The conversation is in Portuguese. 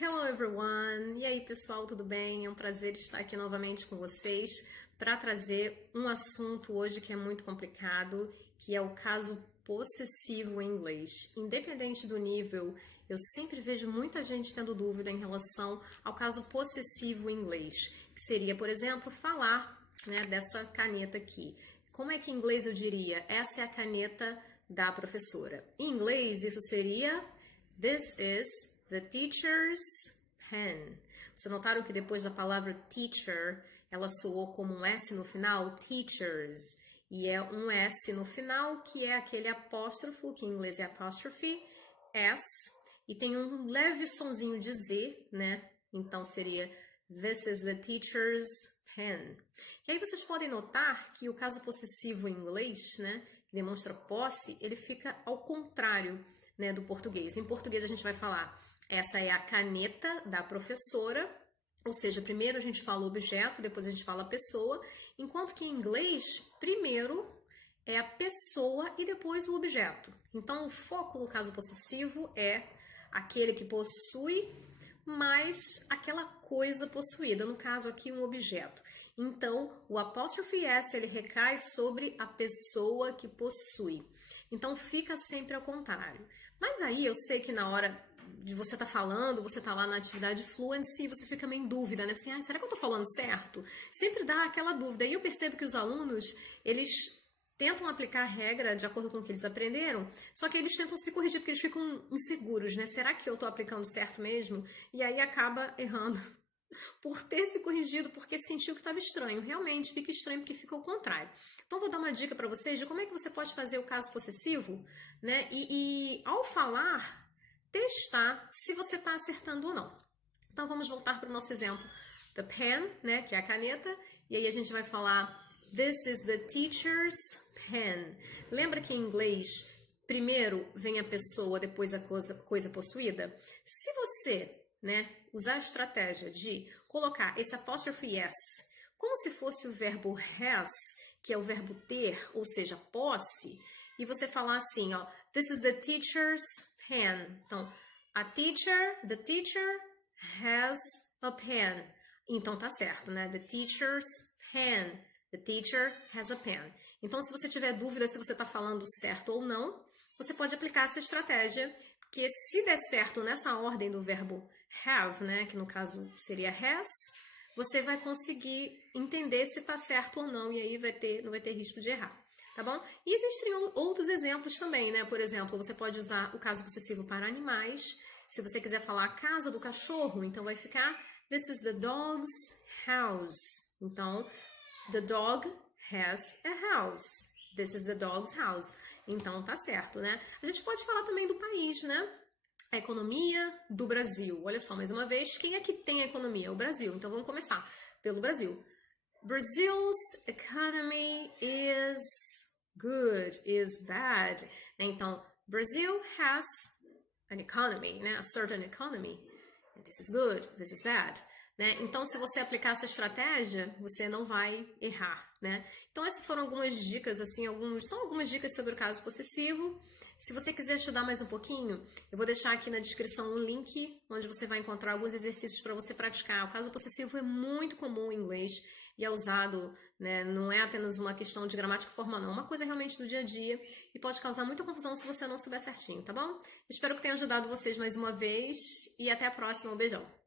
Hello everyone! E aí pessoal, tudo bem? É um prazer estar aqui novamente com vocês para trazer um assunto hoje que é muito complicado, que é o caso possessivo em inglês. Independente do nível, eu sempre vejo muita gente tendo dúvida em relação ao caso possessivo em inglês, que seria, por exemplo, falar, né, dessa caneta aqui. Como é que em inglês eu diria? Essa é a caneta da professora. Em inglês, isso seria This is the teacher's pen. Vocês notaram que depois da palavra teacher, ela soou como um S no final? Teachers. E é um S no final, que é aquele apóstrofo, que em inglês é apostrophe, S. E tem um leve sonzinho de Z, né? Então seria This is the teacher's pen. E aí vocês podem notar que o caso possessivo em inglês, né, que demonstra posse, ele fica ao contrário, né, do português. Em português a gente vai falar, essa é a caneta da professora, ou seja, primeiro a gente fala o objeto, depois a gente fala a pessoa, enquanto que em inglês, primeiro é a pessoa e depois o objeto. Então o foco no caso possessivo é aquele que possui mais aquela coisa possuída, no caso aqui um objeto. Então, o apóstrofe S ele recai sobre a pessoa que possui. Então, fica sempre ao contrário. Mas aí eu sei que na hora de você estar falando, você está lá na atividade fluency, você fica meio em dúvida, né? Assim, será que eu estou falando certo? Sempre dá aquela dúvida. E eu percebo que os alunos, eles tentam aplicar a regra de acordo com o que eles aprenderam, só que eles tentam se corrigir porque eles ficam inseguros, né? Será que eu estou aplicando certo mesmo? E aí acaba errando por ter se corrigido, porque sentiu que estava estranho. Realmente fica estranho porque fica ao contrário. Então vou dar uma dica para vocês de como é que você pode fazer o caso possessivo, né? E ao falar, testar se você está acertando ou não. Então vamos voltar para o nosso exemplo. The pen, né? Que é a caneta. E aí a gente vai falar This is the teacher's pen. Lembra que em inglês, primeiro vem a pessoa, depois a coisa possuída? Se você, né, usar a estratégia de colocar esse apóstrofe S como se fosse o verbo has, que é o verbo ter, ou seja, posse, e você falar assim, ó, This is the teacher's pen. Então, the teacher has a pen. Então tá certo, né? The teacher's pen. The teacher has a pen. Então, se você tiver dúvida se você está falando certo ou não, você pode aplicar essa estratégia, porque se der certo nessa ordem do verbo have, né, que no caso seria has, você vai conseguir entender se está certo ou não, e aí não vai ter risco de errar, tá bom? E existem outros exemplos também, né? Por exemplo, você pode usar o caso possessivo para animais. Se você quiser falar a casa do cachorro, então vai ficar This is the dog's house. Então, the dog has a house. This is the dog's house. Então, tá certo, né? A gente pode falar também do país, né? A economia do Brasil. Olha só, mais uma vez, quem é que tem a economia? O Brasil. Então, vamos começar pelo Brasil. Brazil's economy is good, is bad. Então, Brazil has an economy, né? A certain economy. This is good, this is bad. Né? Então, se você aplicar essa estratégia, você não vai errar, né? Então, essas foram algumas dicas, assim, são algumas dicas sobre o caso possessivo. Se você quiser estudar mais um pouquinho, eu vou deixar aqui na descrição um link onde você vai encontrar alguns exercícios para você praticar. O caso possessivo é muito comum em inglês e é usado, né? Não é apenas uma questão de gramática formal, não. É uma coisa realmente do dia a dia e pode causar muita confusão se você não souber certinho, tá bom? Espero que tenha ajudado vocês mais uma vez e até a próxima. Um beijão!